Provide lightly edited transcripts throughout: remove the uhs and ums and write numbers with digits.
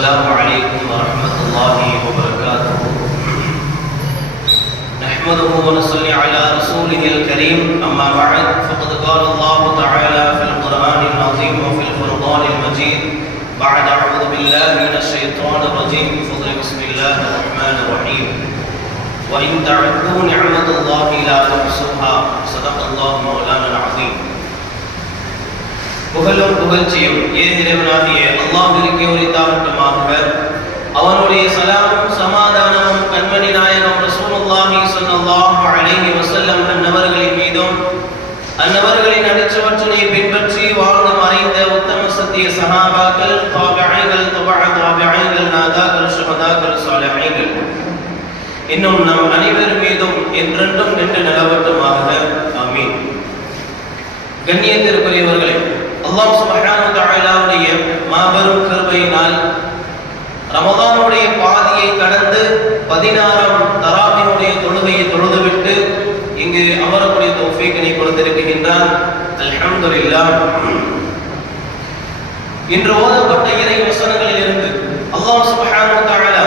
السلام عليكم ورحمة الله وبركاته. نحمده ونصلي على رسوله الكريم. أما بعد فقد قال الله تعالى في القرآن العظيم وفي الفرقان المجيد بعد أعوذ بالله من الشيطان الرجيم بفضل بسم الله الرحمن الرحيم. وإن تعدوا نعمة الله لا تحصوها صدق الله مولانا العظيم. புகழும் புகழ்ச்சியும் இறைவனாகிய அல்லாஹ்விற்கே உரித்தாகட்டுமாக. அவனுடைய சலாமும் சமாதானமும் கண்மணி நாயகம் ரசூலுல்லாஹி ஸல்லல்லாஹு அலைஹி வஸல்லம் அன்னவர்களின் மீதும் அன்னவர்களின் அடிச்சுவற்றினை பின்பற்றி வாழ்ந்து மறைந்த உத்தம சத்திய சஹாபாக்கள், தாபிஈன்கள், தாபிஈன்கள், நாதாக்கள், ஷுஹதாக்கள், சாலிஹீன்கள் இன்னும் நம் அனைவர் மீதும் என்றென்றும் நின்று நிலவட்டுமாக. ஆமீன். கண்ணியத்திற்குரியவர்களே, அல்லாஹ் சுப்ஹானஹு வ தஆலாவுடைய மாபெரும் கிருபையினால் ரமதானுடைய பாதியை கடந்து 16ஆம் தராவினுடைய தொழுகையை தொழுதுவிட்டு இங்கு அமரக்கூடிய தௌஃபீக்கினை கொடுத்திருக்கின்றான். அல்ஹம்துலில்லாஹ். இன்று ஓதப்பட்ட இறை வசனங்களில் இருந்து அல்லாஹ் சுப்ஹானஹு வ தஆலா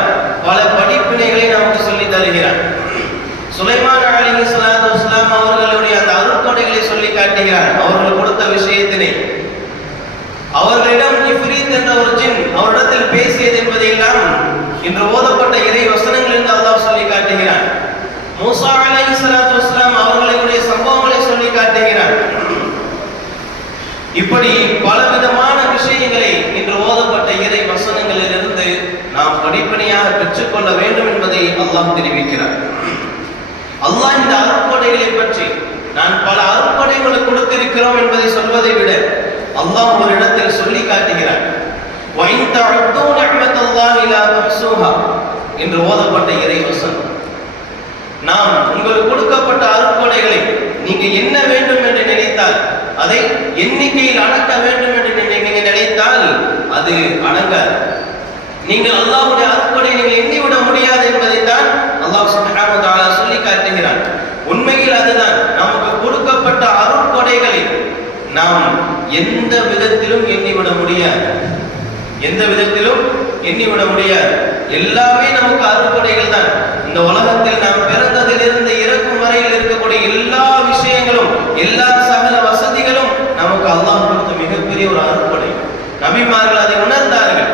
பல படிப்பினைகளை நமக்கு சொல்லி தருகிறான். சுலைமான் அலைஹிஸ்ஸலாத்து வஸ்ஸலாம் அவர்களுடைய அந்த அருட்கொடைகளை சொல்லி காட்டுகிறான். அவர்கள் கொடுத்த விஷயத்தினை அவர்களிடம் இஃப்ரீத் என்ற ஒரு ஜின் அவரிடத்தில் பேசியது என்பதையெல்லாம் இன்று ஓதப்பட்ட இறை வசனங்களிலிருந்து அல்லாஹ் சொல்லி காட்டுகிறான். மூசா அலைஹிஸ்ஸலாத்து வஸ்ஸலாம் அவர்களுடைய சம்பவங்களை சொல்லி காட்டுகிறான். இப்படி பலவிதமான விஷயங்களை இன்று ஓதப்பட்ட இறை வசனங்களிலிருந்து நாம் படிப்படியாக பெற்றுக்கொள்ள வேண்டும் என்பதை அல்லாஹ் தெரிவிக்கிறார். அல்லாஹ் இந்த அருட்கொடைகளை பற்றி நான் பல அருட்கொடைகளை கொடுத்திருக்கிறோம் என்பதை சொல்வதை விட அல்லாஹ் ஒரு இடத்தில் சொல்லி காட்டுகிறார். وَإِن تَعُدُّوا نِعْمَةَ اللَّهِ لَا تُحْصُوهَا என்று ஓதப்பட்ட இறை வசனம். நாம் உங்களுக்கு கொடுக்கப்பட்ட அருட்கொடைகளை நீங்க என்ன வேண்டும் என்று நினைத்தால், அதை எண்ணிக்கையில் அடக்க வேண்டும் என்று நீங்க நினைத்தால் அது அடங்காது. நீங்கள் அல்லாஹ்வுடைய அருட்கொடை நீங்கள் எண்ணிவிட முடியாது என்பதைத்தான் அல்லாஹ் சுப்ஹானஹு வ தஆலா சொல்லி காட்டுகிறான். உண்மையில் அதுதான் நமக்கு கொடுக்கப்பட்ட அருட்கொடைகளை நாம் எந்த விதத்திலும் எண்ணிவிட முடியாது. எந்த விதத்திலும் எண்ணிவிட முடியாது. எல்லாமே நமக்கு அருட்கொடைகள் தான். இந்த உலகத்தில் நாம் பிறந்ததிலிருந்து இறக்கும் வரையில் இருக்கக்கூடிய எல்லா விஷயங்களும், எல்லா சகல வசதிகளும் நமக்கு அல்லாஹ் கொடுத்த மிகப்பெரிய ஒரு அருட்கொடை. நபிமார்கள் அதை உணர்ந்தார்கள்.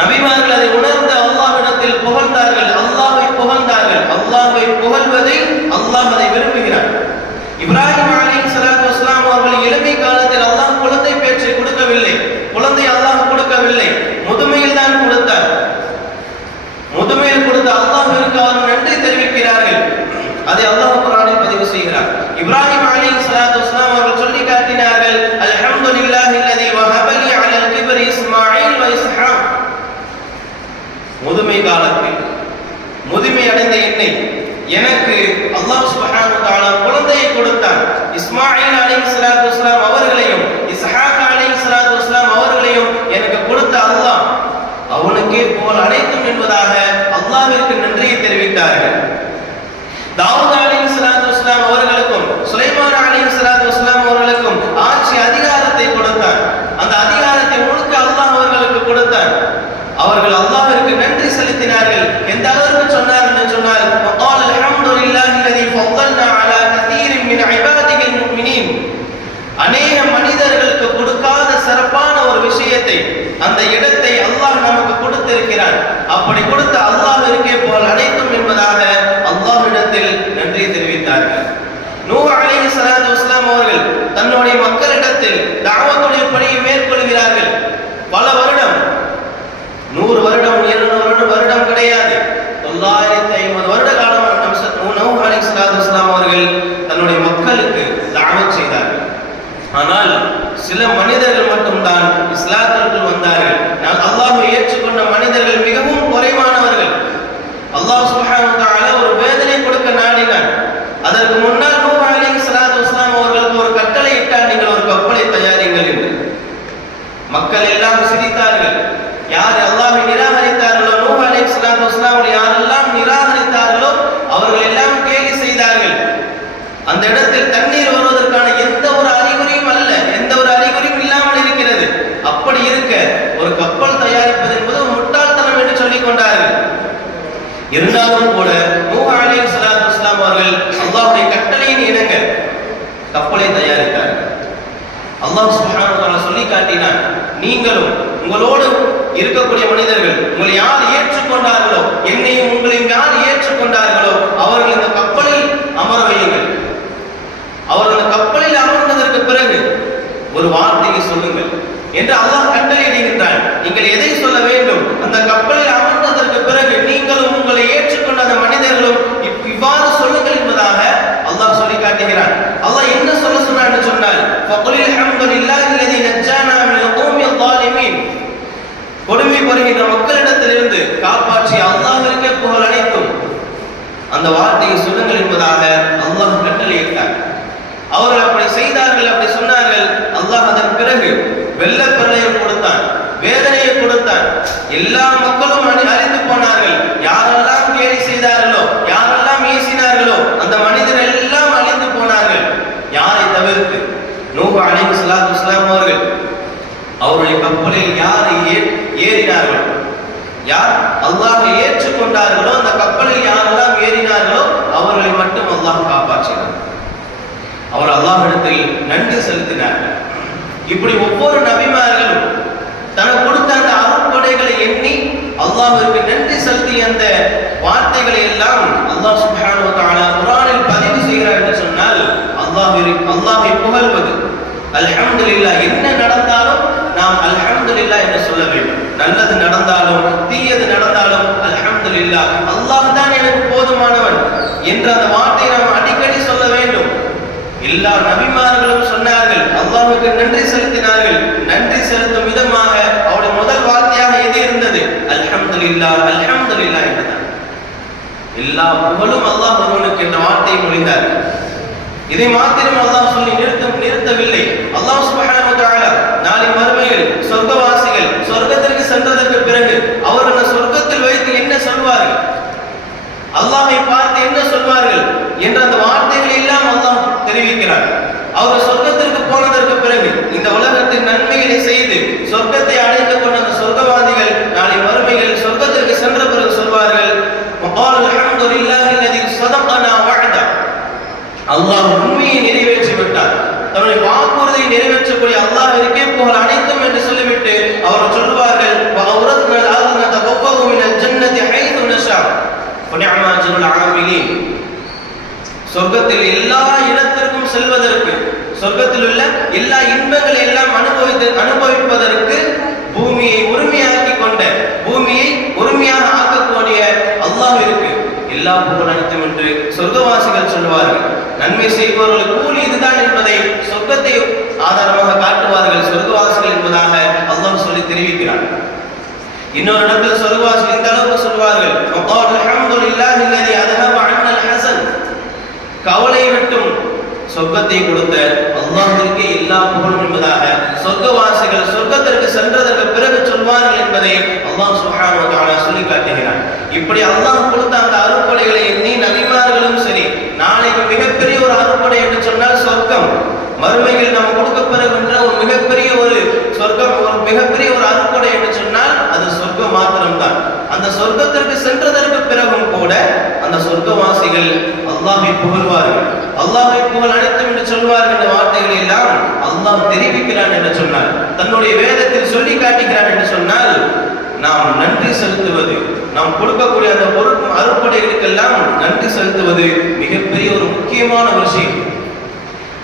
நபிமார்கள் அதை உணர்ந்து அல்லாஹ்விடத்தில் புகழ்ந்தார்கள், அல்லாஹ்வை புகழ்ந்தார்கள். அல்லாஹ்வை புகழ்வதை அல்லாஹ் அதை விரும்புகிறார். இப்ராஹிம் அலைஹிஸ்ஸலாத்து வஸ்ஸலாம் அவர்கள் இளமை காலத்தில் அல்லாஹ் குழந்தை பேற்றை கொடுக்கவில்லை. குழந்தை அல்லாஹ் கொடுக்கவில்லை, முதுமையில் தான் கொடுத்தார். முதுமையில் கொடுத்த அல்லாஹ்விற்கு அவர் நன்றி தெரிவிக்கிறார்கள். அதை அல்லாஹ் குர்ஆனில் பதிவு செய்கிறார். இப்ராஹிம் அலைஹிஸ்ஸலாத்து வஸ்ஸலாம் அவர்கள் சொல்லி காட்டினார்கள், அல்ஹம்துலில்லாஹி அல்லதி வஹப லி அலல் கிப்ரி இஸ்மாஈல் வ இஸ்ஹாக். முதுமை காலத்தில் முதுமை அடைந்த என்னை எனக்கு அல்லாஹ் சுப்ஹானஹு வ தஆலா குழந்தையை கொடுத்தார். இஸ்மாஈல் அலைஹிஸ்ஸலாத்து வஸ்ஸலாம் அவர்களையும் இஸ்ஹாக் அலைஹிஸ்ஸலாத்து வஸ்ஸலாம் அவர்களையும் எனக்கு கொடுத்த அல்லாஹ் அவனுக்கே புகழ் அனைத்தும் என்பதாக அல்லாஹ்விற்கு நன்றியை தெரிவித்தார்கள். தாவூத் அலைஹிஸ்ஸலாத்து வஸ்ஸலாம் அவர்களுக்கும் சுலைமான் அலைஹிஸ்ஸலாத்து வஸ்ஸலாம் அவர்களுக்கும் ஆட்சி அதிகாரத்தை கொடுத்தார். அந்த அதிகாரத்தை முழுக்க அல்லாஹ் அவர்களுக்கு கொடுத்தார். அவர்கள் அல்லாஹ்விற்கு நன்றி செலுத்தினார்கள். எந்த அளவுக்கு சொன்னார் என்று சொன்னால், وقال الحمد لله الذي فضلنا على كثير من عباده المؤمنين. அநேக மனிதர்களுக்கு கொடுக்காத சிறப்பான ஒரு விஷயத்தை, அந்த இடத்தை அல்லாஹ் நமக்கு கொடுத்திருக்கிறான். அப்படி கொடுத்த அல்லாஹ்விற்கே புகழ் அனைத்தும் என்பதாக அல்லாஹ்விடத்தில் நன்றி தெரிவித்தார்கள். நூஹ் அலைஹிஸ்ஸலாத்து வஸ்ஸலாம் அவர்கள் தன்னுடைய மக்களிடத்தில் தஅவத்துடைய பணியை மேற்கொள்கிறார்கள். பல வருடம், 100 வருடம் 200 வருடம் கிடையாது, 950 வருட காலம் நூஹ் அலைஹிஸ்ஸலாத்து வஸ்ஸலாம் அவர்கள் தன்னுடைய மக்களுக்கு தஅவத் செய்தார்கள். ஆனால் சில மனிதர்கள் மட்டும்தான் இஸ்லாத்திற்குள் வந்தார்கள். அல்லாஹ்வை ஏற்றுக்கொண்ட மனிதர்கள் மிகவும் குறைவானவர்கள். அல்லாஹ் இருந்தாலும் கூட நூஹ் அலைஹிஸ்ஸலாத்து வஸ்ஸலாம் அவர்கள் அல்லாஹ்வுடைய கட்டளையின் இணங்க கப்பலை தயாரித்தார்கள். அல்லாஹ் சுப்ஹானஹு வ தஆலா சொல்லி காட்டினான், நீங்களும் உங்களோடு இருக்கக்கூடிய மனிதர்கள் உங்களை யார் ஏற்றுக்கொண்டார்களோ, என்னையும் உங்களையும் யார் ஏற்றுக்கொண்டார்களோ அவர்கள் இந்த கப்பலில் அமர வையுங்கள். அவர்கள் அந்த கப்பலில் அமர்ந்ததற்கு பிறகு ஒரு வார்த்தையை சொல்லுங்கள் என்று அல்லாஹ் கட்டளையிடுகின்றான். நீங்கள் எதை சொல்ல வேண்டும்? அந்த கப்பலில் அமர்ந்ததற்கு பிறகு நீங்களும் உங்களை ஏற்றுக்கொண்ட அந்த மனிதர்களும் இவ்வாறு சொல்லுங்கள் என்பதாக அல்லாஹ் சொல்லி காட்டுகிறான். அல்லாஹ் என்ன சொல்ல சொன்னான் என்று சொன்னால், ஃபகுலில் ஹம்துலில்லாஹி அல்லதி நஜ்ஜானா மினல் கௌமில் ஸாலிமீன், கொடுமை புரிகின்ற மக்களிடத்திலிருந்து காப்பாற்றிய அல்லாஹ்விற்கே புகழ் அனைத்தும். அந்த வார்த்தையை சொல்லுங்கள் என்பதாக அல்லாஹ் கட்டளையிட்டார். அவர்கள் அப்படி செய்தார்கள், அப்படி சொன்னார்கள். அல்லாஹ் அதன் பிறகு வெள்ளப்பிரளயம் கொடுத்தான், வேதனையை கொடுத்தான். எல்லா மக்களும் அழிந்து போனார்கள். யாரெல்லாம் கேலி செய்தார்களோ, யாரெல்லாம் ஏசினார்களோ அந்த மனிதர்கள் எல்லாம் அழிந்து போனார்கள். யாரை தவிர்த்து நூஹ் அலைஹிஸ்ஸலாத்து வஸ்ஸலாம் அவருடைய கப்பலில் யார் ஏறினார்களோ, யார் அல்லாஹ்வை ஏற்றுக்கொண்டார்களோ, அந்த கப்பலில் யாரெல்லாம் ஏறினார்களோ அவர்களை மட்டும் அல்லாஹ் காப்பாற்றினார். அவர் அல்லாஹ்விடத்தில் நன்றி செலுத்தினார்கள். இப்படி ஒவ்வொரு நபிமார்களும் தனக்கு கொடுத்த அந்த அருட்கொடைகளை எண்ணி அல்லாஹ்விற்கு நன்றி செலுத்திய அந்த வார்த்தைகளை எல்லாம் அல்லாஹ் சுப்ஹானஹு வ தஆலா குர்ஆனில் பதிவு செய்கிறார் என்று சொன்னால் அல்லாஹ்வை புகழ்வது. அல்ஹம்துலில்லாஹ், என்ன நடந்தாலும் நாம் அல்ஹம்துலில்லாஹ் என்று சொல்ல வேண்டும். நல்லது நடந்தாலும் தீயது நடந்தாலும் அல்ஹம்துலில்லாஹ், அல்லாஹ் தான் எனக்கு போதுமானவன் என்ற அந்த வார்த்தையை நாம் அடிக்கடி சொல்ல வேண்டும். எல்லா நபிமார்களும் சொன்னார்கள், அல்லாஹ்வுக்கு நன்றி செலுத்தினார்கள். நன்றி செலுத்தும் விதமாக அவருடைய முதல் வார்த்தையாக எது இருந்தது? அல்ஹம்துலில்லாஹ், அல்ஹம்துலில்லாஹ் என்றுதான். எல்லா புகழும் அல்லாஹ் ஒருவனுக்கு என்ற வார்த்தையை மொழிந்தார்கள். இதை மாத்திரம் அல்லாஹ் சொல்லி நிறுத்தவில்லை. அல்லாஹ் சுப்ஹானஹு வ தஆலா நாளை மறுமையில் சொர்க்கவாசிகள் சொர்க்கத்திற்கு சென்றதற்கு பிறகு அவர்கள் சொர்க்கத்தில் வைத்து என்ன சொல்வார்கள், அல்லாஹ்வை பார்த்து என்ன சொல்வார்கள் என்ற அந்த வார்த்தைகளை எல்லாம் அல்லாஹ் தெரிவிக்கிறார். அவர் சொர்க்கத்திற்கு போனதற்கு பிறகு இந்த உலகத்தின் நன்மைகளை செய்து சொர்க்கத்தை அடைந்து கொண்ட அந்த சொர்க்கவாதிகள் நாளை மறுமையில் சொர்க்கத்திற்கு சென்ற பிறகு சொல்வார்கள், அல்ஹம்துலில்லாஹி அல்லதி ஸதகனா வஅதா, அல்லாஹ் உண்மையை நிறைவேற்றி விட்டார், தன்னுடைய வாக்குறுதியை நிறைவேற்றக்கூடிய அல்லாஹ்விற்கே புகழ் அனைத்தும் என்று சொல்லிவிட்டு அவர் சொல்வார்கள், வஅவ்ரத்னல் அர்த தபவ்வஉ மினல் ஜன்னதி ஹைது நஷா ஃபனிஅமா அஜ்ருல் ஆமிலீன். சொர்க்கத்தில் எல்லா இடத்திற்கும் செல்வதற்கு, சொர்க்கத்தில் உள்ள எல்லா இன்பங்களை எல்லாம் அனுபவிப்பதற்கு பூமியை உரிமையாக்கி கொண்ட, பூமியை உரிமையாக ஆக்கக்கூடிய அல்லாஹ்விற்கு எல்லா புகழ் அனைத்தும் என்று சொர்க்கவாசிகள் சொல்வார்கள். நன்மை செய்பவர்கள் கூலி இதுதான் என்பதை சொர்க்கத்தை ஆதாரமாக காட்டுவார்கள் சொர்க்கவாசிகள் என்பதாக அல்லாஹ் சொல்லி தெரிவிக்கிறார். இன்னொரு இடத்தில் சொர்க்கவாசிகள் இந்த அளவுக்கு சொல்வார்கள், அல்ஹம்துலில்லாஹி அல்லதி அத்ஹப அன்னல் ஹஸன், கவலை விட்டும் சொர்க்கத்தை கொடுத்த அல்லாஹ்விற்கே எல்லா புகழும் என்பதாக சொர்க்கவாசிகள் சொர்க்கத்திற்கு சென்றதற்கு பிறகு சொல்வார்கள் என்பதை அல்லாஹ் சுப்ஹானஹு வ தஆலா சொல்லி காட்டுகிறார். இப்படி அல்லாஹ் கொடுத்த அந்த அருட்கொடைகளை எண்ணி நபிமார்களும் சரி, நாளைக்கு மிகப்பெரிய ஒரு அருட்கொடை என்று சொன்னால் சொர்க்கம், மறுமையில் நாம் கொடுக்கப்படுகின்ற ஒரு மிகப்பெரிய ஒரு சொர்க்கம், ஒரு மிகப்பெரிய ஒரு அருட்கொடை என்று சொன்னால் அது சொர்க்கம் மாத்திரம்தான். அந்த சொர்க்கத்திற்கு சென்றதற்கு பிறகும் கூட அந்த சொர்க்கவாசிகள் அல்லாஹ்வை புகழ்வார்கள். அல்லாஹ்வை புகழ் அனைத்தும் என்று சொல்வார்கள். இந்த வார்த்தைகளை எல்லாம் அல்லாஹ் தெரிவிக்கிறான் என்று சொன்னார், தன்னுடைய வேதத்தில் சொல்லி காட்டுகிறான் என்று சொன்னால் நாம் நன்றி செலுத்துவது, நாம் கொடுக்கக்கூடிய அந்த அருட்கொடைகளுக்கெல்லாம் நன்றி செலுத்துவது மிகப்பெரிய ஒரு முக்கியமான விஷயம்.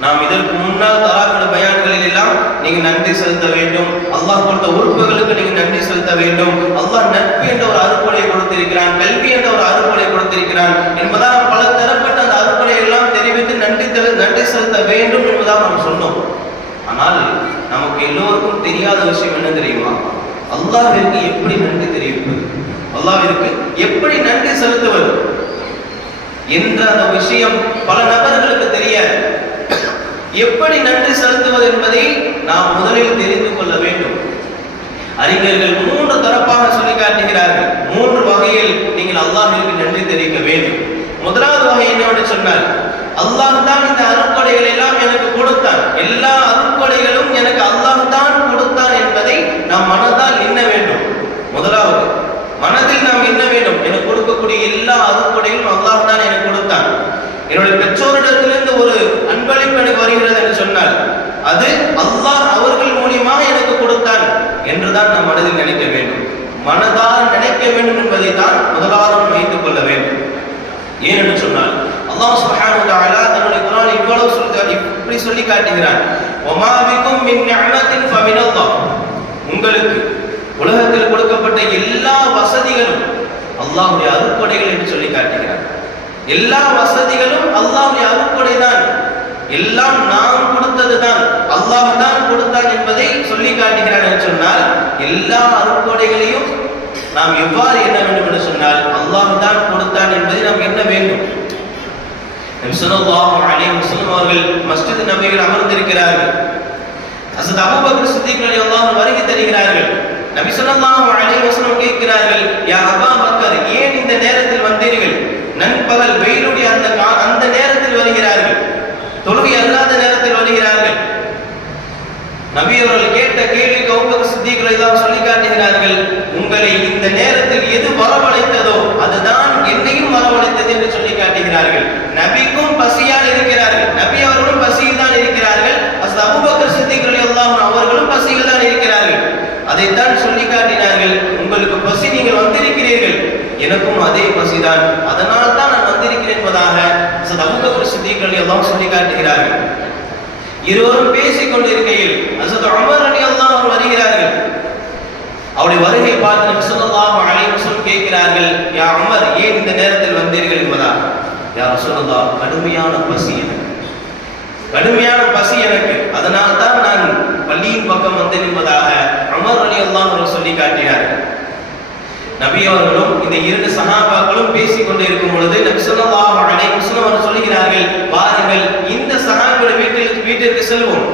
நாம் இதற்கு முன்னால் தராக்கள பயான்களில் எல்லாம் நீங்க நன்றி செலுத்த வேண்டும், அல்லாஹ் கொடுத்த உறுப்புகளுக்கு நீங்க நன்றி செலுத்த வேண்டும், அல்லாஹ் நட்பு என்ற ஒரு அருட்கொடை கொடுத்திருக்கிறான், கல்வி என்ற ஒரு அருட்கொடை கொடுத்திருக்கிறான் என்பதால் பல தரப்பட்ட அந்த அருட்கொடை எல்லாம் தெரிவித்து நன்றி செலுத்த வேண்டும் என்பதாக நாம் சொன்னோம். ஆனால் நமக்கு எல்லோருக்கும் தெரியாத விஷயம் என்ன தெரியுமா? அல்லாஹ்விற்கு எப்படி நன்றி தெரிவிப்பது, அல்லாஹ்விற்கு எப்படி நன்றி செலுத்துவது என்ற அந்த விஷயம் பல நபர்களுக்கு தெரியாது. எப்படி நன்றி செலுத்துவது என்பதை நாம் முதலில் தெரிந்து கொள்ள வேண்டும். அறிஞர்கள் 3 தரப்பாக சொல்லி காட்டுகிறார்கள். 3 வகையில் நீங்கள் அல்லாஹ்விற்கு நன்றி தெரிவிக்க வேண்டும். முதலாவது வகை என்னவென்று சொன்னால், அல்லாஹ் தான் இந்த அருட்கொடைகளை எல்லாம் எனக்கு கொடுத்தான், எல்லா அருட்கொடைகளும் எனக்கு அல்லாஹ் தான் கொடுத்தான் என்பதை நாம் மனதால் எண்ண வேண்டும். முதலாவது மனதில் நாம் எண்ண வேண்டும், எனக்கு கொடுக்கக்கூடிய எல்லா சொல்லி காட்டுகிறான். வமா பிகும் மின் நிஅமத்தின் ஃபமினல்லாஹ். உங்களுக்கு உலகத்தில் கொடுக்கப்பட்ட எல்லா வசதிகளும் அல்லாஹ்வுடைய அருட்கொடைகள் என்று சொல்லி காட்டுகிறான். எல்லா வசதிகளும் அல்லாஹ்வுடைய அருட்கொடை தான், எல்லாம் நாம் கொடுத்ததுதான், அல்லாஹ் தான் கொடுத்தான் என்பதை சொல்லி காட்டுகிறான் என்று சொன்னால், எல்லா அருட்கொடைகளையும் நாம் எவ்வாறு எண்ண வேண்டும் என்று சொன்னால் அல்லாஹ் தான் கொடுத்தான் என்பதை நாம் எண்ண வேண்டும். நபி ஸல்லல்லாஹு அலைஹி வஸல்லம் அவர்கள் மஸ்ஜித் நபியில் அமர்ந்திருக்கிறார்கள். ஹஸரத் அபூபக்கர் சித்திக் ரலியல்லாஹு அன்ஹு வருகை தருகிறார்கள். நபி ஸல்லல்லாஹு அலைஹி வஸல்லம் கேட்கிறார்கள், யா அபூ பக்கர், ஏன் இந்த நேரத்தில் வந்தீர்கள்? நண்பகல் வெயிலுடைய அந்த நேரத்தில் வருகிறார்கள், தொழுகை அல்லாத நேரத்தில் வருகிறார்கள். நபி அவர்கள் கேட்ட கேள்விக்கு அபூபக்கர் சித்திக் ரலியல்லாஹு சொல்லி காட்டுகிறார்கள், உங்களை இந்த நேரத்தில் எது வரவழைத்ததோ அதுதான் என்னையும் வரவழைத்தது என்று சொல்லி காட்டுகிறார்கள். நபிக்கும் பசியால் இருக்கிறார்கள், நபி அவர்களும் பசியில் தான் இருக்கிறார்கள், ஹஸரத் அபூபக்கர் சித்திக் ரலியல்லாஹு அன்ஹு அவர்களும் பசியில் தான் இருக்கிறார்கள். அதைத்தான் சொல்லி காட்டினார்கள், உங்களுக்கு பசி, நீங்கள் வந்திருக்கிறீர்கள், எனக்கும் அதே பசிதான், அதனால் தான் நான் வந்திருக்கிறேன் என்பதாக ஹஸரத் அபூபக்கர் சித்திக் ரலியல்லாஹு அன்ஹு சொல்லி காட்டுகிறார்கள். இருவரும் பேசிக் கொண்டிருக்கையில் ஹஸரத் உமர் ரலியல்லாஹு அன்ஹு வருகிறார்கள். அவருடைய வருகை பார்த்து நபி ஸல்லல்லாஹு அலைஹி வஸல்லம் கேட்கிறார்கள், யா உமர், ஏன் இந்த நேரத்தில் வந்தீர்கள் என்பதா? யா ரசூலுல்லாஹ், கடுமையான பசி எனக்கு, கடுமையான பசி எனக்கு, அதனால் தான் நான் பள்ளியின் பக்கம் வந்தேன் என்பதாக உமர் ரலியல்லாஹு அன்ஹு சொல்லி காட்டினார்கள். நபி அவர்களும் இந்த இரண்டு சஹாபாக்களும் பேசிக் கொண்டு இருக்கும் பொழுது நபி ஸல்லல்லாஹு அலைஹி வஸல்லம் அவர்கள் சொல்கிறார்கள், வாருங்கள் இந்த சஹாபியோட வீட்டிற்கு செல்வோம்,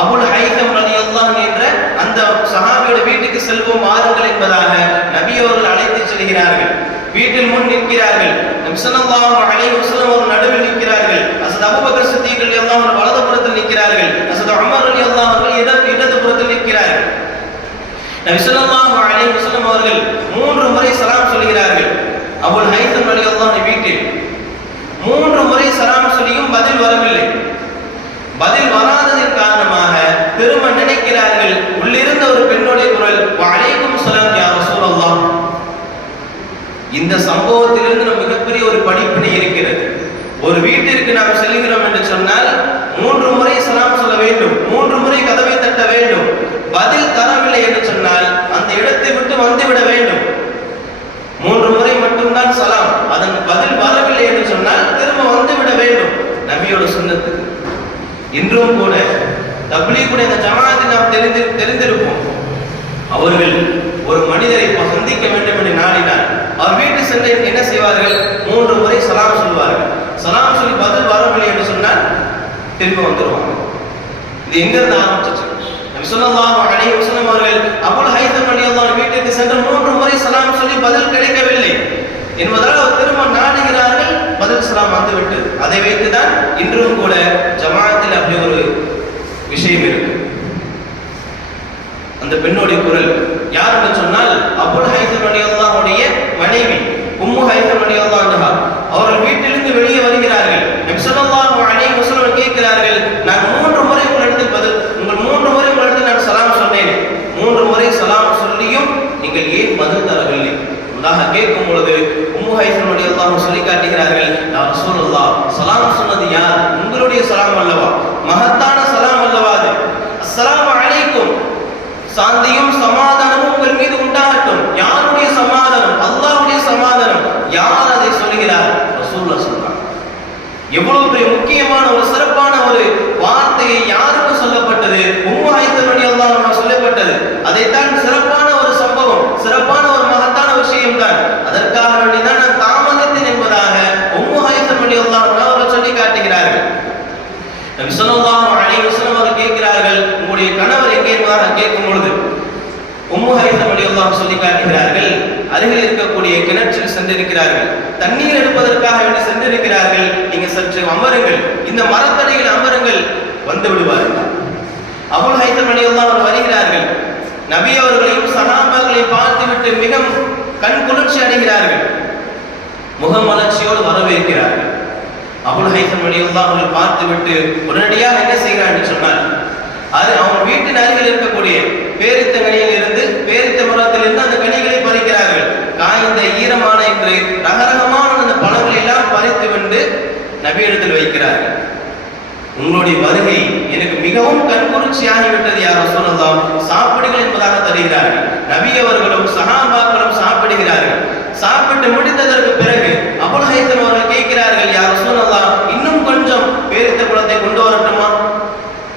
அபுல் ஹைதம் ரலியல்லாஹு அன்ஹு என்ற அந்த சஹாபியோட வீட்டுக்கு செல்வோம், வாருங்கள் என்பதாக நபி அவர்கள் அழைத்து செல்கிறார்கள். வீட்டில் முன் நிற்கிறார்கள், நபி ஸல்லல்லாஹு அலைஹி வஸல்லம் அவர்கள் நடுவில் நிற்கிறார்கள், ஹஸரத் அபூபக்கர் சித்திக் ரலியல்லாஹு அன்ஹு வலதுபுறத்தில் நிற்கிறார்கள், ஹஸரத் உமர் ரலியல்லாஹு அன்ஹு இடதுபுறத்தில் நிற்கிறார்கள். நபி ஸல்லல்லாஹு அலைஹி வஸல்லம் அவர்கள் 3 முறை சலாம் சொல்கிறார்கள். அபுல் ஹைதம் ரலியல்லாஹு அன்ஹு வீட்டில் 3 முறை சலாம் சொல்லியும் பதில் வரவில்லை. பதில் வராததின் காரணமாக திரும்ப நினைக்கிறார்கள், உள்ளிருந்த ஒரு பெண்ணுடைய குரல், வஅலைக்கும் ஸலாம் யா ரசூலல்லாஹ். இந்த சம்பவத்திலிருந்து நமக்கு மிகப்பெரிய ஒரு படிப்பினை இருக்கிறது. ஒரு வீட்டிற்கு நாம் செல்கிறோம் என்று சொன்னால் 3 முறை சலாம் சொல்ல வேண்டும், 3 முறை கதவை தட்ட வேண்டும். பதில் தரவில்லை என்று சொன்னால் அந்த இடத்தை விட்டு வந்துவிட வேண்டும். 3 முறை மட்டும்தான் சலாம், அதன் பதில் வரவில்லை என்று சொன்னால் திரும்ப வந்துவிட வேண்டும். நபியோட சுன்னத்து. இன்றும் கூட தப்லீகுடைய இந்த ஜமாஅத்தை நாம் தெரிந்திருப்போம். அவர்கள் ஒரு மனிதரை சந்திக்க வேண்டும் என்று நாடினால் அவர் வீட்டு சென்று என்ன செய்வார்கள்? 3 முறை சலாம் சொல்வார்கள். சலாம் சொல்லி பதில் வரவில்லை என்று சொன்னால் திரும்ப வந்துடுவாங்க. இது எங்கிருந்து ஆரம்பிச்சிச்சு? நபி ஸல்லல்லாஹு அலைஹி வஸல்லம் அவர்கள் அபுல் ஹைதம் ரலியல்லாஹு அன்ஹு வீட்டுக்கு சென்று 3 முறை சலாம் சொல்லி பதில் கிடைக்கவில்லை என்பதால் அவர் திரும்ப நாடுகிறார்கள், பதில் சலாம் வந்துவிட்டது. அதை வைத்துதான் இன்றும் கூட ஜமாஅத்தில் அப்படி ஒரு விஷயம் இருக்கு. அந்த பெண்ணுடைய குரல் யார் என்று சொன்னால் அபுல் ஹைதம் ரலியல்லாஹு அன்ஹுடைய மனைவி உம்மு ஹைதம் ரலியல்லாஹு அன்ஹா. அவர்கள் வீட்டிலிருந்து வெளியே வருகிறார்கள். நபி ஸல்லல்லாஹு அலைஹி வஸல்லம் கேட்கிறார்கள், நான் 3 முறை உங்களிடத்தில் உங்கள் 3 முறை உங்களிடத்தில் நான் சலாம் சொன்னேன், 3 முறை சலாம் சொல்லியும் நீங்கள் ஏன் பதில் தரவில்லை? உதாக கேட்கும் பொழுது உம்மு ஹைதம் ரலியல்லாஹு அன்ஹா சொல்லி காட்டுகிறார்கள், யா ரசூலுல்லாஹ், சலாம் சொன்னது யார்? உங்களுடைய சலாம் அல்லவா, மகத்தான சலாம் அல்லவா அது. அஸ்ஸலாமு அலைக்கும், சாந்தியும் சமாதானமும் உங்கள் மீது உண்டாகட்டும். யாருடைய சமாதானம்? அல்லாஹ்வுடைய சமாதானம். யார் அதை சொல்கிறார்? ரசூலுல்லாஹ் சொல்றாங்க. எவ்வளவு பெரிய முக்கியமான ஒரு சிறப்பான ஒரு வார்த்தையை யாருக்கு சொல்லப்பட்டது? உம்மு ஹைதம் ரலியல்லாஹு அன்ஹா சொல்லப்பட்டது. அதைத்தான் சிறப்பான ஒரு சம்பவம், சிறப்பான ஒரு மகத்தான விஷயம் தான். அதற்காக வேண்டிதான் நான் தாமதத்தின் என்பதாக உம்மு ஹைதம் ரலியல்லாஹு அன்ஹா அவர்கள் சொல்லி காட்டுகிறார்கள். நபி ஸல்லல்லாஹு அலைஹி வஸல்லம் அவர்கள் கேட்கிறார்கள், உங்களுடைய கணவர் எங்கே என்பதாக கேட்கும் பொழுது உம்மு ஹைதம் ரலியல்லாஹு அன்ஹா சொல்லி காட்டுகிறார்கள், அருகில் இருக்கக்கூடிய கிணற்றில் சென்றிருக்கிறார்கள், தண்ணீர் எடுப்பதற்காக வேண்டி சென்றிருக்கிறார்கள், நீங்க சற்று அமருங்கள், இந்த மரத்தடியில் அமருங்கள், வந்து விடுவார்கள். அபுல் ஹைதம் ரலியல்லாஹு அன்ஹு வருகிறார்கள். நபி அவர்களையும் சஹாபாக்களை பார்த்துவிட்டு மிக கண் குளிர்ச்சி அடைகிறார்கள், முகமலர்ச்சியோடு வரவேற்கிறார்கள். அபுல் ஹைதம் ரலியல்லாஹு அன்ஹு பார்த்துவிட்டு உடனடியாக என்ன செய்கிறார் என்று சொன்னால், அது அவங்க வீட்டின் அருகில் இருக்கக்கூடிய பேரித்த கனியில் இருந்து, பேரித்த மரத்திலிருந்து அந்த கனிகளை பறிக்கிறார்கள். காய்ந்த ஈரமான என்று ரகரகமான அந்த பழங்களை எல்லாம் பறித்து வந்து நபியிடத்தில் வைக்கிறார்கள். உங்களுடைய வருகை எனக்கு மிகவும் கண்குறிச்சியாகிவிட்டது யார் ரசூலுல்லாஹ், சாப்பிடுங்கள் என்பதாக தருகிறார்கள். நபி அவர்களும் சஹாபாக்களும் சாப்பிடுகிறார்கள். சாப்பிட்டு முடித்ததற்கு பிறகு அபூ ஹைஸம் அவர்கள் கேட்கிறார்கள், யார் ரசூலுல்லாஹ், இன்னும் கொஞ்சம் பேரித்த குளத்தை கொண்டு வரட்டுமா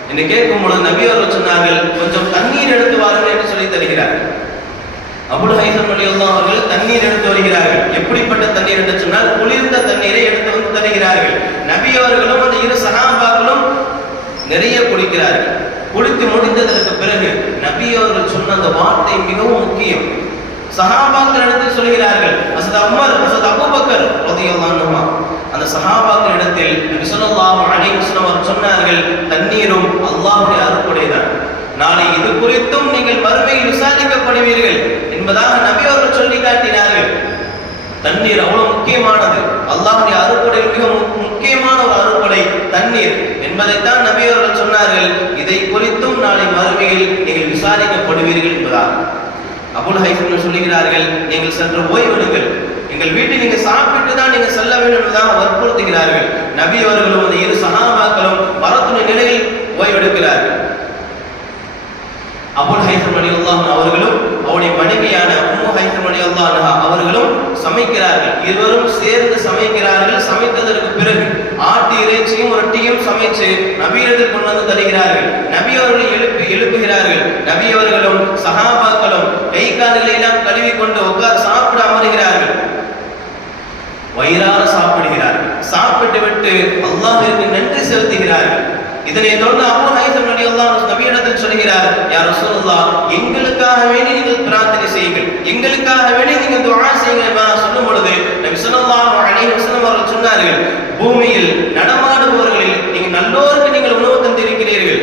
என்று கேட்கும் பொழுது நபி அவர்கள் சொன்னார்கள், கொஞ்சம் தண்ணீர் எடுத்து வாருங்கள் என்று சொல்லி தருகிறார்கள். அபூ ஹைஸம் ரலியல்லாஹு அவர்கள் தண்ணீர் எடுத்து வருகிறார்கள். எப்படிப்பட்ட தண்ணீர் என்று சொன்னால் குளிர்ந்த தண்ணீரை எடுத்து வந்து தருகிறார்கள். நபி அவர்களும் அந்த இரு சஹாபாக்களும் நிறைய குடிக்கிறார்கள். குடித்து முடிந்ததற்கு பிறகு நபி அவர்கள் சொன்ன அந்த வார்த்தை மிகவும் முக்கியம். சஹாபாக்கள் இடத்தில் சொல்கிறார்கள், ஹஸரத் உமர், ஹஸரத் அபூபக்கர் ரலியல்லாஹு அன்ஹுமா, அந்த சஹாபாக்கள் இடத்தில் நபி ஸல்லல்லாஹு அலைஹி வஸல்லம் சொன்னார்கள், தண்ணீரும் அல்லாஹ்வுடைய அருள்கொடைதான், நாளை இது குறித்தும் நீங்கள் மறுமையில் விசாரிக்கப்படுவீர்கள் என்பதாக நபி அவர்கள் சொல்லி காட்டினார்கள். தண்ணீர் அவ்வளவு முக்கியமானது, அல்லாஹ்வுடைய அருள்கொடை மிக முக்கியமான ஒரு அருள்கொடை தண்ணீர் என்பதைத்தான் நபி அவர்கள் சொன்னார்கள். இதை குறித்தும் நாளை மறுமையில் நீங்கள் விசாரிக்கப்படுவீர்கள் என்பதாக. அபூ ஹைஸம் சொல்லுகிறார்கள், நீங்கள் சற்று ஓய்வெடுங்கள், எங்கள் வீட்டில் நீங்க சாப்பிட்டு தான் நீங்க செல்ல வேண்டும் என்பதாக வற்புறுத்துகிறார்கள். நபி அவர்களும் அந்த இரு சஹாபாக்களும் மரத்துடைய நிலையில் ஓய்வெடுக்கிறார்கள். அபூ ஹைஸம் ரலியல்லாஹு அவர்களும் அவருடைய மனைவியான உம்மு ஹைஸம் ரலியல்லாஹு அன்ஹா அவர்களும் சமைக்கிறார்கள். இருவரும் சேர்ந்து சமைக்கிறார்கள். சமைத்ததற்கு பிறகு ஆட்டு இறைச்சியும் ரொட்டியும் சமைச்சு நபியிடத்தில் கொண்டு வந்து தருகிறார்கள். நபி அவர்களை எழுப்புகிறார்கள். நபி அவர்களும் சஹாபாக்களும் கை கால்களை எல்லாம் கழுவி கொண்டு உட்கார் சாப்பிட அமர்கிறார்கள். வயிறார சாப்பிடுகிறார்கள். சாப்பிட்டு விட்டு அல்லாஹ்விற்கு நன்றி செலுத்துகிறார்கள். இதனை தொடர்ந்து அபூ ஹைஸம் ரலியல்லாஹு அன்ஹு நபியிடத்தில் சொல்கிறார், யா ரசூலுல்லாஹ், எங்களுக்காக வேண்டி நீங்கள் பிரார்த்தனை செய்யுங்கள், எங்களுக்காக வேண்டி நீங்கள் துஆ செய்யுங்கள் என்று சொல்லும் பொழுது நபி ஸல்லல்லாஹு அலைஹி வஸல்லம் அவர்கள் சொன்னார்கள், பூமியில் நடமாடுபவர்களில் நீங்கள் நல்லோருக்கு நீங்கள் உணவு தந்திருக்கிறீர்கள்.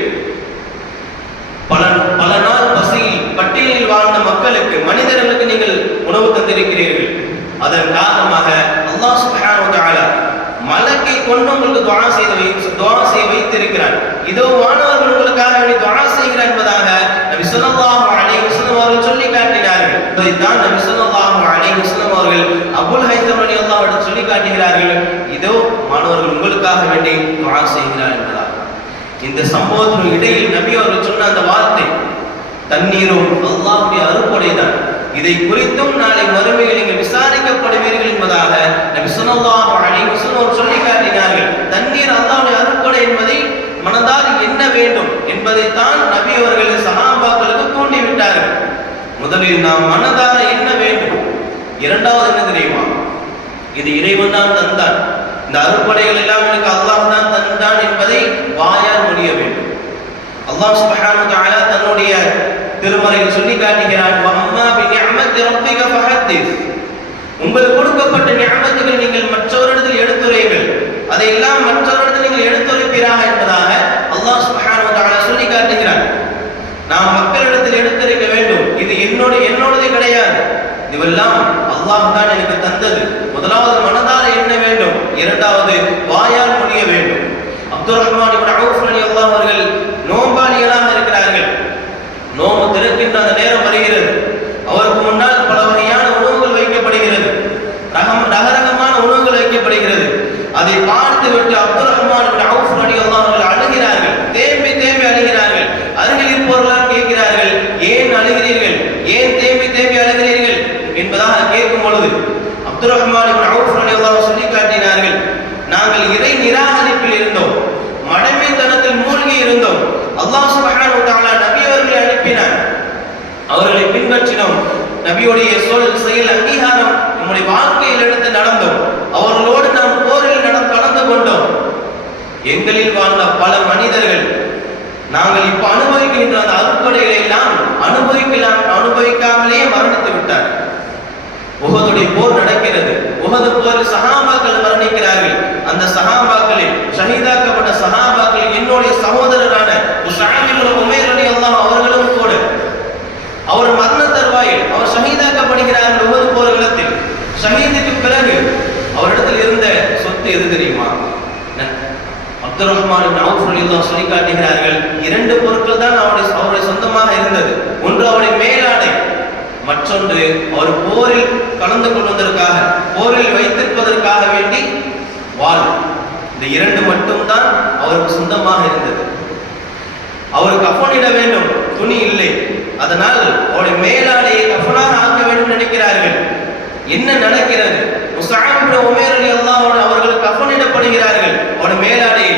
பல நாள் பசியில் பட்டியலில் வாழ்ந்த மக்களுக்கு, மனிதர்களுக்கு நீங்கள் உணவு தந்திருக்கிறீர்கள். அதன் காரணமாக அல்லாஹ் சுப்ஹானஹு வ தஆலா மலக்கை கொண்டு உங்களுக்கு துஆ செய்ய வைத்திருக்கிறார். இதோ வானவர்கள் உங்களுக்காக வேண்டி துஆ செய்கிறார் என்பதாக நபி ஸல்லல்லாஹு அலைஹி வஸல்லம் அவர்கள் சொல்லி காட்டினார்கள். இதைத்தான் நபி ஸல்லல்லாஹு அலைஹி வஸல்லம் அவர்கள் அபூ ஹைஸம் ரலியல்லாஹு அன்ஹு சொல்லி காட்டுகிறார்கள், இதோ வானவர்கள் உங்களுக்காக வேண்டி துஆ செய்கிறார் என்பதாக. இந்த சம்பவத்திற்கு இடையில் நபி அவர்கள் சொன்ன அந்த வார்த்தை, தண்ணீரும் அல்லாஹ்வுடைய அருள்கொடைதான், இதை குறித்தும் நாளை மறுமையில் நீங்கள் விசாரிக்கப்படுவீர்கள் என்பதாக நபி ஸல்லல்லாஹு அலைஹி வஸல்லம் சொல்லி காட்டினார்கள். தண்ணீர் அல்லாஹ்வுடைய அருள்கொடை என்பதை மனதால் எண்ண வேண்டும் என்பதைத்தான் நபி அவர்கள் சஹாபாக்களுக்கு தூண்டிவிட்டார்கள். முதலில் நாம் மனதார எண்ண வேண்டும். இரண்டாவது என்ன தெரியுமா, இது இறைவன் தான் தந்தான், இந்த அருள்கொடைகள் எல்லாம் எனக்கு அல்லாஹ் தான் தந்தான் என்பதை வாயால் முடிய வேண்டும். அல்லாஹ் சுப்ஹானஹு வ தஆலா தன்னுடைய திருமறையில் சொல்லி காட்டுகிறான், வஅம்மா பிநிஅமத்தி ரப்பிக ஃபஹத்திஸ், உங்களுக்கு கொடுக்கப்பட்ட நிஅமத்துகளை நீங்கள் மற்றவரிடத்தில் எடுத்துரையுங்கள், அதையெல்லாம் மற்றவரிடத்தில் நீங்கள் எடுத்துரைப்பீராக என்பதாக அல்லாஹ் சுப்ஹானஹு வ தஆலா சொல்லி காட்டுகிறான். நாம் மக்களிடத்தில் எடுத்துரைக்க வேண்டும், இது என்னோடது கிடையாது, இதுவெல்லாம் அல்லாஹ் தான் எனக்கு தந்தது. முதலாவது மனதார எண்ண வேண்டும், இரண்டாவது வாயால் முடிய வேண்டும். அப்துர் ரஹ்மான் இப்னு அவுஃப் ரலியல்லாஹு அவர்கள் நோம்பாளிகளாக இருக்கிறார்கள். நோம்பு திறக்கின்ற அந்த நேரம் வருகிறது. அவருக்கு முன்னால் பல வகையான உணவுகள் வைக்கப்படுகிறது, ரகரகமான உணவுகள் வைக்கப்படுகிறது. அதை பார்த்து விட்டு அப்துர் ரஹ்மான் இப்னு அவுஃப் ரலியல்லாஹு அவர்கள் அழுகிறார்கள், தேம்பி தேம்பி அழுகிறார்கள். அருகில் இருப்பவர்களால் கேட்கிறார்கள், ஏன் அழுகிறீர்கள், ஏன் தேம்பி தேம்பி அழுகிறீர்கள் என்பதாக கேட்கும் பொழுது அப்துர் ரஹ்மான் இப்னு அவுஃப் ரலியல்லாஹு சொல்லி காட்டினார்கள், நாங்கள் இறை நிராகரிப்பில் இருந்தோம், மடமைத்தனத்தில் மூழ்கி இருந்தோம். அல்லாஹ் சுப்ஹானஹு வ தஆலா நபி அவர்களை அனுப்பினார், அவர்களை பின்பற்றினோம், நபியுடைய சொல் செயல் அங்கீகாரம் நம்முடைய வாழ்க்கையில் எடுத்து நடந்தோம், அவர்களோடு நாம் போரில் கலந்து கொண்டோம். எங்களில் வாழ்ந்த பல மனிதர்கள் நாங்கள் இப்ப அனுபவிக்கின்ற அந்த அருட்கொடைகளை எல்லாம் அனுபவிக்காமலேயே மரணித்து விட்டார். உஹதுடைய போர் நடக்கிறது. உஹது போரில் சஹாபாக்கள் மரணிக்கிறார்கள். அந்த சஹாபாக்களில் ஷஹீதாக்கப்பட்ட சஹாபாக்களில் என்னுடைய சகோதரரான உஸாமா இப்னு உமைர் ரலியல்லாஹு அவர்களும் கூட அவர் மரண தருவாயில் அவர் ஷஹீதாக்கப்படுகிறார்கள். உஹது போர் களத்தில் ஷஹீதுக்கு பிறகு அவரிடத்தில் இருந்த சொத்து எது தெரியுமா? அப்துர் ரஹ்மான் இப்னு அவுஃப் ரலியல்லாஹு சொல்லி காட்டுகிறார்கள், இரண்டு பொருட்கள் தான் அவருடைய சொந்தமாக இருந்தது. ஒன்று அவருடைய மேலாடை, மற்றொன்று அவர் போரில் கலந்து கொள்வதற்காக, போரில் வைத்திருப்பதற்காக வேண்டி வாள். இந்த இரண்டு மட்டும்தான் அவருக்கு சொந்தமாக இருந்தது. அவர் கஃனிட வேண்டும், துணி இல்லை. அதனால் அவருடைய மேலாடையை கஃனாக ஆக்க வேண்டும் நினைக்கிறார்கள். என்ன நடக்கிறது? முஸ்அப் இப்னு உமைர் ரலியல்லாஹு அன்ஹு அவர்கள் கஃனிடப்படுகிறார்கள். அவருடைய மேலாடையை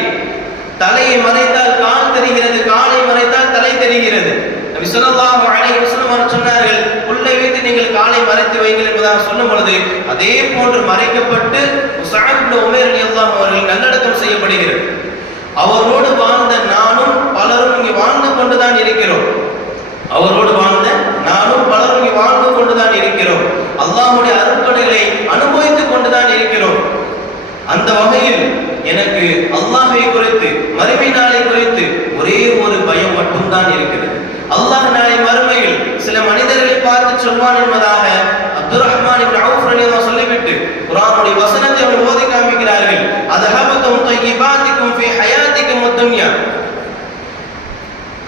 தலையை மறைத்தால் கால் தெரிகிறது, காலை மறைத்தால் தலை தெரிகிறது. நபி ஸல்லல்லாஹு அலைஹி வஸல்லம் சொன்னார்கள், புல்லை வைத்து நீங்கள் காலை மறைத்து வைங்கள் என்பதாக சொல்லும் பொழுது அதே போன்று மறைக்கப்பட்டு முஸ்அப் இப்னு உமைர் ரலியல்லாஹு அவர்கள் நல்லடக்கம் செய்யப்படுகிறது. அவரோடு வாழ்ந்த நானும் பலரும் இங்கே வாழ்ந்து கொண்டுதான் இருக்கிறோம். அவரோடு வாழ்ந்த நானும் பலரும் இங்கே வாழ்ந்து கொண்டுதான் இருக்கிறோம். அல்லாஹ்வுடைய அருட்கொடைகளை அனுபவித்துக் கொண்டுதான் இருக்கிறோம். அந்த வகையில் எனக்கு அல்லாஹ்வை குறித்து, மறுமை நாளை குறித்து ஒரே ஒரு பயம் மட்டும்தான் இருக்கிறது. அல்லாஹ் நாளை மறுமையில் சில மனிதர்களை பார்த்து சொல்வான் என்பதாக அப்துர் ரஹ்மான் இப்னு அவுஃப் ரலியல்லாஹு சொல்லிவிட்டு குர்ஆனுடைய வசனத்தை அவர் ஓதி காண்பிக்கிறார்கள். அதஹபதும் தய்யிபாத்திக்கும் ஃபீ ஹயாத்திக்கும் துன்யா.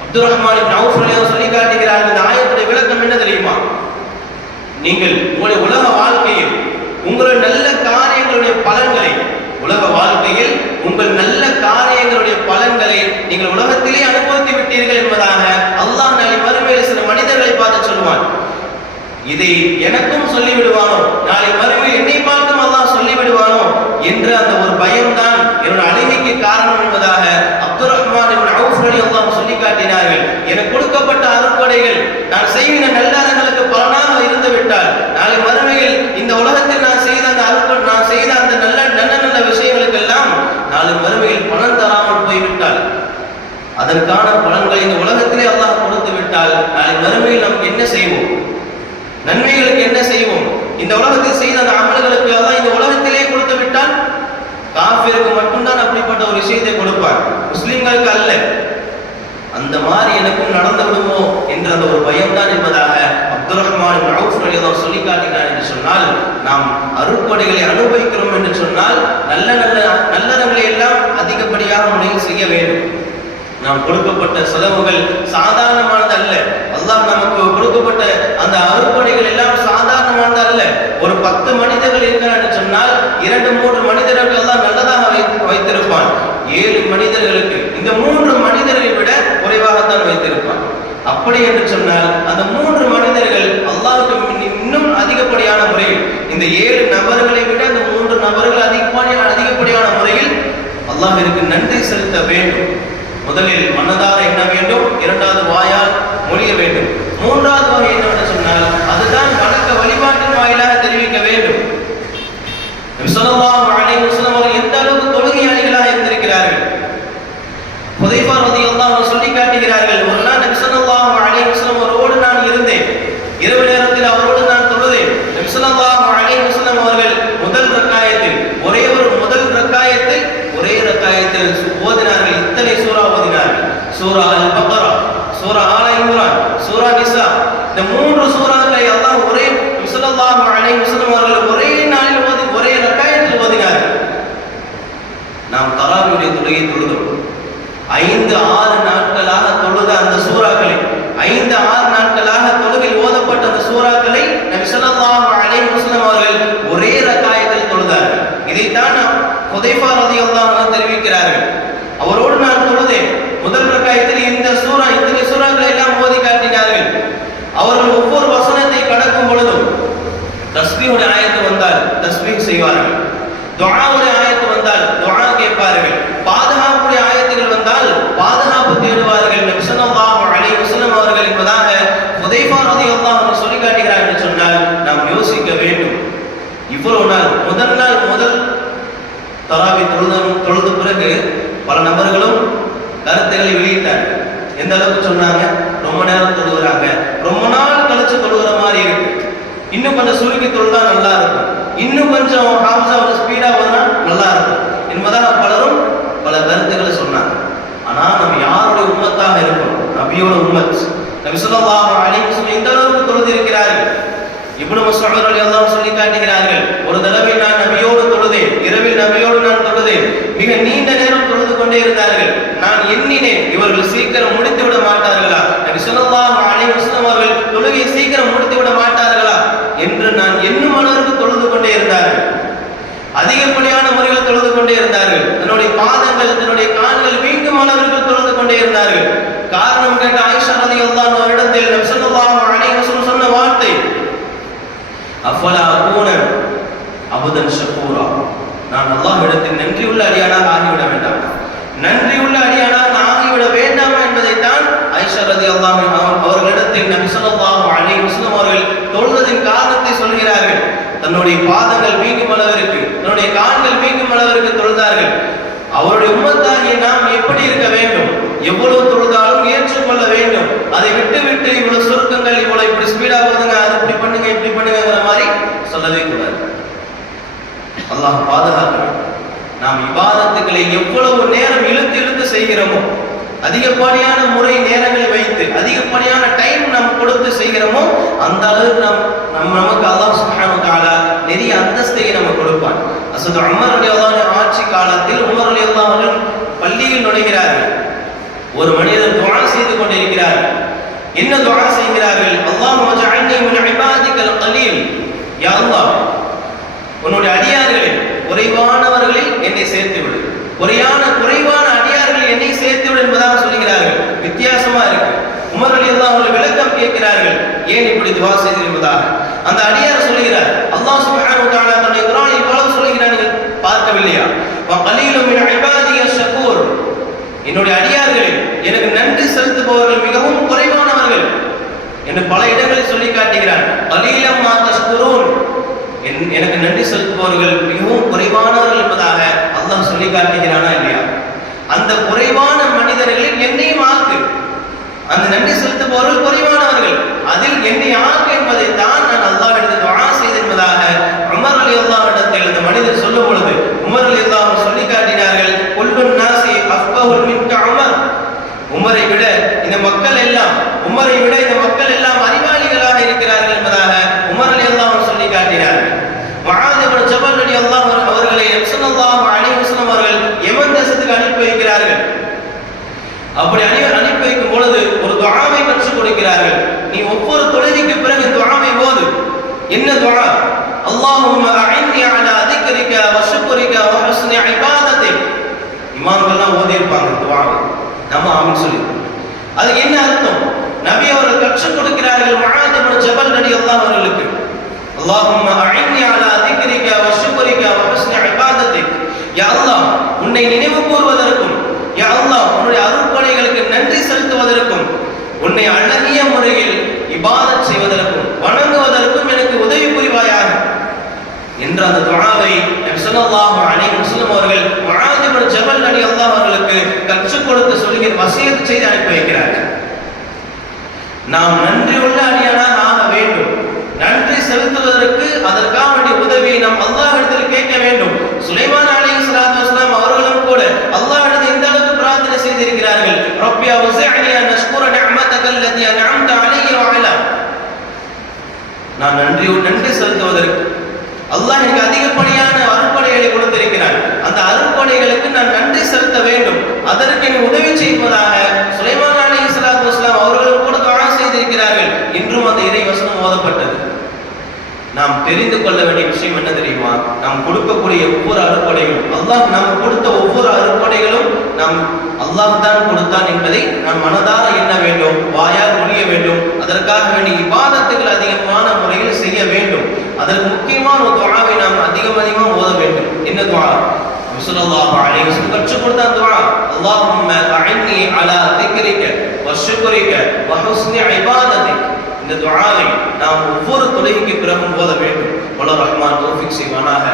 அப்துர் ரஹ்மான் இப்னு அவுஃப் ரலியல்லாஹு சொல்லி காட்டுகிறார்கள், இந்த ஆயத்துடைய விளக்கம் என்ன தெரியுமா? நீங்கள் உங்களுடைய உலக வாழ்க்கையில் உங்களுடைய நல்ல காரியங்களுடைய பலன்களை, உலக வாழ்க்கையில் உங்கள் நல்ல காரியங்களுடைய பலன்களை நீங்கள் உலகத்திலே அனுபவித்து விட்டீர்கள் என்பதாக அல்லாஹ் நாளை மறுமையில் சில மனிதர்களை பார்த்து சொல்லுவான். இதை எனக்கும் சொல்லிவிடுவானோ, நாளை மறுமையில் என்னை பார்த்தும் அல்லாஹ் சொல்லிவிடுவானோ என்ற அந்த ஒரு பயம்தான் என்னோட அழுகைக்கு காரணம் என்பதாக அப்துர் ரஹ்மான் இப்னு அவுஃப் ரலியல்லாஹு சொல்லி காட்டினார்கள். எனக்கு கொடுக்கப்பட்ட அருட்கொடைகள் நான் செய்கிற நல்லறங்களுக்கு பலனாக இருந்து விட்டால் நாளை மறுமையில் இந்த உலகத்தில் நான் செய்த அந்த அருட்கொடை, நான் செய்த அந்த நல்ல நல்ல விஷயங்களுக்கெல்லாம் நாளை மறுமையில் பலன் தராமல் போய்விட்டால், அதற்கான பலன்களை இந்த உலகத்திலே அல்லாஹ் கொடுத்து விட்டால் நாளை மறுமையில் நாம் என்ன செய்வோம்? நன்மைகளுக்கு என்ன செய்வோம்? இந்த உலகத்தில் செய்த அந்த அமல்களுக்கு அல்லாஹ் இந்த உலகத்திலே கொடுத்து விட்டால் காஃபிருக்கு மட்டும்தான் அப்படிப்பட்ட ஒரு விஷயத்தை கொடுப்பார், முஸ்லிம்களுக்கு அல்ல. அந்த மாதிரி எனக்கும் நடந்து விடுமோ என்ற அந்த ஒரு பயம்தான் என்பதாக அப்துர் ரஹ்மான் இப்னு அவுஃப் ரலியல்லாஹு சொல்லி காட்டினார் என்று சொன்னால், நாம் அருட்கொடைகளை அனுபவிக்கிறோம் என்று சொன்னால் நல்ல நல்ல நல்லறங்களை எல்லாம் அதிகப்படியாக முறையில் செய்ய வேண்டும். நாம் கொடுக்கப்பட்ட செலவுகள் சாதாரணமானது அல்ல. அல்லாஹ் நமக்கு கொடுக்கப்பட்ட அந்த அருட்கொடைகள் எல்லாம் சாதாரணமானது அல்ல. ஒரு 10 மனிதர்கள் இருக்கிறார் என்று சொன்னால் 2-3 மனிதர்கள் அல்லாஹ் நல்லதாக வைத்திருப்பான். 7 மனிதர்களுக்கு இந்த 3 மனிதர்களை விட குறைவாகத்தான் வைத்திருப்பான். அப்படி என்று சொன்னால் அந்த 3 மனிதர்கள் அல்லாஹ்வுக்கு இன்னும் அதிகப்படியான முறையில், இந்த 7 நபர்களை விட அந்த 3 நபர்கள் அதிகப்படியான முறையில் அல்லாஹ்விற்கு நன்றி செலுத்த வேண்டும். முதலில் மனதார எண்ண வேண்டும், 2வது வாயால் மொழிய வேண்டும், 3வது வகை என்னவென்று சொன்னால் அதுதான் வணக்க வழிபாட்டின் வாயிலாக தெரிவிக்க வேண்டும். நபி ஸல்லல்லாஹு அலைஹி வஸல்லம் அவர்கள் எந்த அளவுக்கு தொழுகையாளிகளாக இருந்திருக்கிறார்கள். ஹுதைஃபா ரலியல்லாஹு அன்ஹு சொல்லி காட்டுகிறார்கள், ஒரு நாள் நபி ஸல்லல்லாஹு அலைஹி வஸல்லம் அவரோடு நான் இருந்தேன். இரவு நேரத்தில் அவரோடு நான் தொழுதேன். நபி ஸல்லல்லாஹு அலைஹி வஸல்லம் அவர்கள் முதல் ரக்காயத்தில் ஒரே ரக்காயத்தில் ஓதினார்கள். இத்தனை சூரா ஓதினார்கள். சூரா அல் பக்ரா, சூரா ஆல இம்ரான், சூரா நிசா, இந்த 3 சூறாக்களை அல்லாஹ் ஒரே நபி ஸல்லல்லாஹு அலைஹி வஸல்லம் அவர்கள் ஒரே நாளில் ஓதி ஒரே ரக்காயத்தில் ஓதினார்கள். நாம் தராவியுடைய தொழுகை தொழுதோம். 5-6 நாட்களாக தொழுத அந்த சூறாக்களை, 5-6 நாட்களாக தொழுகையில் ஓதப்பட்ட அந்த சூறாக்களை நபி ஸல்லல்லாஹு அலைஹி வஸல்லம் அவர்கள் ஒரே ரக்காயத்தில் தொழுதார்கள். இதைத்தான் ஹுதைஃபா ரலியல்லாஹு அன்ஹு தெரிவிக்கிறார்கள். அவரோடு நான் தொழுதேன். முதல் ரக்காயத்தில் இத்தனை சூறாக்களை எல்லாம் ஓதி காட்டினார்கள். அவர்கள் ஒவ்வொரு வசனத்தை கடக்கும் பொழுதும் தஸ்பீஹுடைய ஆயத்து வந்தால் தஸ்பீஹ் செய்வார்கள், துஆவுடைய ஆயத்து வந்தால் துஆ கேட்பார்கள், பாதுகாப்புடைய ஆயத்துகள் வந்தால் பாதுகாப்பு தேடுவார்கள். நபி ஸல்லல்லாஹு அலைஹி வஸல்லம் அவர்கள் என்பதாக ஹுதைஃபா ரலியல்லாஹு அன்ஹு சொல்லி காட்டுகிறார் என்று சொன்னால் நாம் யோசிக்க வேண்டும். இவ்வளவு நாள் முதல் தராவி தொழுத பிறகு பல நபர்களும் கருத்துக்களை வெளியிட்டார்கள். எந்த அளவுக்கு சொன்னாங்க? ரொம்ப நேரம் தொழுகிறாங்க, ரொம்ப நாள் கழிச்சு தொழுகிற மாதிரி இருக்கு, இன்னும் கொஞ்சம் சுருக்கி தொழுதா நல்லா இருக்கும், இன்னும் கொஞ்சம் ஹாஃபிஸா ஸ்பீடா வந்தா நல்லா இருக்கும் என்பதாக பலரும் பல கருத்துக்களை சொன்னாங்க. ஆனா நம்ம யாருடைய உம்மத்தாக இருக்கோம்? நபியோட உம்மத். நபி ஸல்லல்லாஹு அலைஹி வஸல்லம் இந்த அளவுக்கு தொழுது இருக்கிறார்கள். இப்னு மஸ்ஊத் ரலியல்லாஹு சொல்லி காட்டுகிறார்கள், ஒரு தடவை நான் நபியோடு தொழுதேன், இரவில் நபியோடு நான் தொழுதேன், மிக நீண்ட நேரம் தொழுது கொண்டே இருந்தார்கள். நான் எண்ணினேன், இவர்கள் சீக்கிரம் முடித்து விட மாட்டார்களா, நபி ஸல்லல்லாஹு அலைஹி வஸல்லம் அவர்கள் தொழுகையை சீக்கிரம் முடித்து விட மாட்டார்களா என்று நான் எண்ணும் அளவுக்கு தொழுது கொண்டே இருந்தார்கள். அதிகப்படியான முறையில் தொழுது கொண்டே இருந்தார்கள். தன்னுடைய பாதங்கள் தன்னுடைய கால்கள் வீங்கும் அளவிற்கு தொழுது கொண்டே இருந்தார்கள். காரணம் கேட்ட ஆயிஷா ரலியல்லாஹு அன்ஹா அவரிடத்தில் நபி ஸல்லல்லாஹு அலைஹி வஸல்லம் சொன்ன வார்த்தை, அஃபலா அகூன அபுதன் ஷக்கூரா, நான் அல்லாஹ்விடத்தில் நன்றியுள்ள அடியானாக ஆகிவிட வேண்டாமா, நன்றியுள்ள அடியானாக நான் ஆகிவிட வேண்டாமா என்பதைத்தான் ஆயிஷா ரலியல்லாஹு அன்ஹா அவர்களிடத்தில் நபி ஸல்லல்லாஹு அலைஹி வஸல்லம் அவர்கள் தொழுவதின் காரணத்தை சொல்கிறார்கள். தன்னுடைய பாதங்கள் வீங்கும் அளவிற்கு, தன்னுடைய கால்கள் வீங்கும் அளவிற்கு தொழுதார்கள். அவருடைய உம்மத்தாகிய நாம் எப்படி இருக்க வேண்டும்? எவ்வளவு தொழுதாலும் ஏற்றுக்கொள்ள வேண்டும். அதை விட்டு விட்டு இவ்வளவு சுருக்கங்கள், இவ்வளவு இப்படி ஸ்பீடா போதுங்க, அது இப்படி பண்ணுங்க இப்படி பண்ணுங்கிற மாதிரி சொல்லவே கூடாது. அல்லாஹ் பாதுகாக்க வேண்டும். நாம் இபாதத்துக்களை எவ்வளவு நேரம் இழுத்து இழுத்து செய்கிறோமோ, அதிகப்படியான முறை நேரங்களை வைத்து அதிகப்படியான டைம் நாம் கொடுத்து செய்கிறோமோ, அந்த அளவுக்கு நமக்கு அல்லாஹ் சுப்ஹானஹு வ தஆலா நிறைய அந்தஸ்தை நமக்கு கொடுப்பான். அசது உமர் ரலியல்லாஹு அன்ஹு ஆட்சி காலத்தில் உமர் ரலியல்லாஹு அன்ஹு பள்ளியில் நுழைகிறார்கள். ஒரு மனிதர் துஆ செய்து கொண்டிருக்கிறார். என்ன துஆ செய்கிறார்கள்? அல்லாஹும்ம ஜஅல்னி மின் இபாதிகல் கலீல், யா அல்லாஹ், உன்னுடைய அடியார்களில் குறைவானவர்களில் என்னை சேர்த்து விடு, குறைவான அடியார்களில் என்னை சேர்த்து விடு என்பதாக சொல்கிறார்கள். வித்தியாசமா இருக்கு. உமர் ரலியல்லாஹு அன்ஹு விளக்கம் கேட்கிறார்கள், ஏன் இப்படி துஆ செய்தீர்கள் என்பதாக. அந்த அடியார் சொல்கிறார், அல்லாஹ் சுப்ஹானஹு வ தஆலா தன்னுடைய குர்ஆனில் இவ்வளவு சொல்கிறார்கள், பார்க்கவில்லையா? வ கலீலும் மின் இபாதிய ஷக்கூர், என்னுடைய அடியார்களில் எனக்கு நன்றி செலுத்துபவர்கள் மிகவும் குறைவானவர்கள் என்று பல இடங்களில் சொல்லி காட்டுகிறார். கலீலம் மா தஷ்குரூன், எனக்கு நன்றி செலுத்துபவர்கள் மிகவும் குறைவானவர்கள் என்பதாக அல்லாஹ் சொல்லி காட்டுகிறானா இல்லையா? அந்த குறைவான மனிதர்களில் என்னையும் ஆக்கு. அந்த நன்றி செலுத்துபவர்கள் குறைவானவர்கள், அதில் என்னை ஆக்கு என்பதை தான் நான் அல்லாஹ்விடத்தில் துஆ செய்தேன் என்பதாக உமர் ரலியல்லாஹு அன்ஹு இடத்தில் அந்த மனிதர் சொல்லும் பொழுது உமர் ரலியல்லாஹு அன்ஹு சொல்லி காட்டினார்கள், குல்லுன் நாஸி அஃபஹு மின்க உமர், உமரை விட இந்த மக்கள் எல்லாம் அறிவாளிகளாக இருக்கிறார்கள் என்பதாக உமர் ரலியல்லாஹு அன்ஹு சொல்லி காட்டினார்கள். முஆத் இப்னு ஜபல் ரலியல்லாஹு அன்ஹு அவர்களை நபி ஸல்லல்லாஹு அலைஹி வஸல்லம் அவர்கள் யமன் தேசத்துக்கு அனுப்பி வைக்கிறார்கள். அப்படி அனுப்பி வைக்கும் பொழுது ஒரு துஆவை கற்றுக் கொடுக்கிறார்கள். நீ ஒவ்வொரு தொழுகைக்கு பிறகு துஆவை ஓது. என்ன துஆ? அல்லாஹும்ம அஇன்னி அலா திக்ரிக வ ஷுக்ரிக வ ஹுஸ்னி இபாதத்திக். இமாம்கள்லாம் ஓதி இருப்பாங்க துஆவை, நம்ம ஆமீன் சொல்லி. அது என்ன அர்த்தம்? நபி அவர்கள் கற்றுக் கொடுக்கிறார்கள் முஆத் இப்னு ஜபல் ரலியல்லாஹு அவர்களுக்கு, அல்லாஹும்ம அஇன்னி அலா திக்ரிக வ ஷுக்ரிக வ ஹுஸ்னி இபாதத்திக். யா அல்லாஹ், உன்னை நினைவு கூர்வதற்கும், யா அல்லாஹ், உன்னுடைய அருட்கொடைகளுக்கு நன்றி செலுத்துவதற்கும், உன்னை அழகிய முறையில் இபாதத் செய்வதற்கும் வணங்குவதற்கும் எனக்கு உதவி புரிவாயாக என்ற அந்த துஆவை நபி ஸல்லல்லாஹு அலைஹி வஸல்லம் அவர்கள் முஆத் இப்னு ஜபல் ரலியல்லாஹு அவர்களுக்கு கற்றுக் கொடுத்து சொல்லுகிற வசியத் செய்து அனுப்பி வைக்கிறார்கள். நாம் நன்றி உள்ள அடியானாக ஆக வேண்டும். நன்றி செலுத்துவதற்கு அதற்காக வேண்டிய உதவியை நாம் அல்லாஹ்விடத்தில் கேட்க வேண்டும். சுலைமான் அலைஹிஸ்ஸலாத்து வஸலாம் அவர்களும் கூட அல்லாஹ்விடத்தில் இந்த அளவுக்கு பிரார்த்தனை செய்திருக்கிறார்கள், ரப்பி அவ்ஸிஅனி அன் அஷ்குர நிஅமதக அல்லதி அன்அம்த அலைய வ அலா. நான் நன்றி செலுத்துவதற்கு அல்லாஹ் எனக்கு அதிகப்படியான அருட்கொடைகளை கொடுத்திருக்கிறான். அந்த அருட்கொடைகளுக்கு நான் நன்றி செலுத்த வேண்டும். அதற்கு எனக்கு உதவி செய்வதாக சுலைமான் அலைஹிஸ்ஸலாத்து வஸலாம் அவர்களும் கூட துஆ செய்திருக்கிறார்கள். இன்றும் அந்த இறை வசனம் ஓதப்பட்டது. நாம் தெரிந்து கொள்ள வேண்டிய விஷயம் என்ன தெரியுமா? நாம் கொடுக்கக்கூடிய ஒவ்வொரு அருட்கொடைகளும், அல்லாஹ் நாம் கொடுத்த ஒவ்வொரு அருட்கொடைகளும் நாம் அல்லாஹ் தான் கொடுத்தான் என்பதை நாம் மனதார எண்ண வேண்டும், வாயால் மொழிய வேண்டும். அதற்காக வேண்டிய இபாதத்துகள் அதிகமான முறையில் செய்ய வேண்டும். அதற்கு முக்கியமான ஒரு துஆவை நாம் அதிகமாக ஓத வேண்டும். என்ன துஆ? ஸல்லல்லாஹு அலைஹி வஸல்லம் கற்றுக் கொடுத்த துஆ, அல்லாஹும்ம அஇன்னி அலா திக்ரிக வ ஷுக்ரிக வ ஹுஸ்னி இபாதத்திக். இந்த துஆவை நாம் ஒவ்வொரு தொழுகைக்கு பிறகும் ஓத வேண்டும். வல்ல ரஹ்மான் தௌஃபீக் செய்வானாக.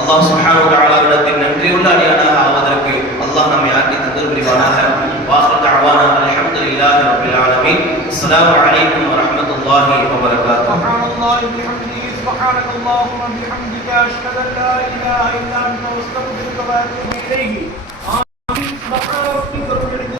அல்லாஹ் சுப்ஹானஹு வ தஆலாவிடத்தில் நன்றியுள்ள அடியானாக ஆவதற்கு அல்லாஹ் நம்மை ஆக்கி தந்தல் புரிவானாக. வாஹிரு தஅவானா அல்ஹம்துலில்லாஹி ரப்பில் ஆலமீன். அஸ்ஸலாமு அலைக்கும் வ ரஹ்மத்துல்லாஹி வ பரகாத்துஹு. சுப்ஹானல்லாஹி வ பிஹம்திஹி, சுப்ஹானல்லாஹும்ம பிஹம்திக, அஷ்ஹது அன் லா இலாஹா இல்லா அன்த, அஸ்தக்ஃபிருக வ அத்தூபு இலைஹி.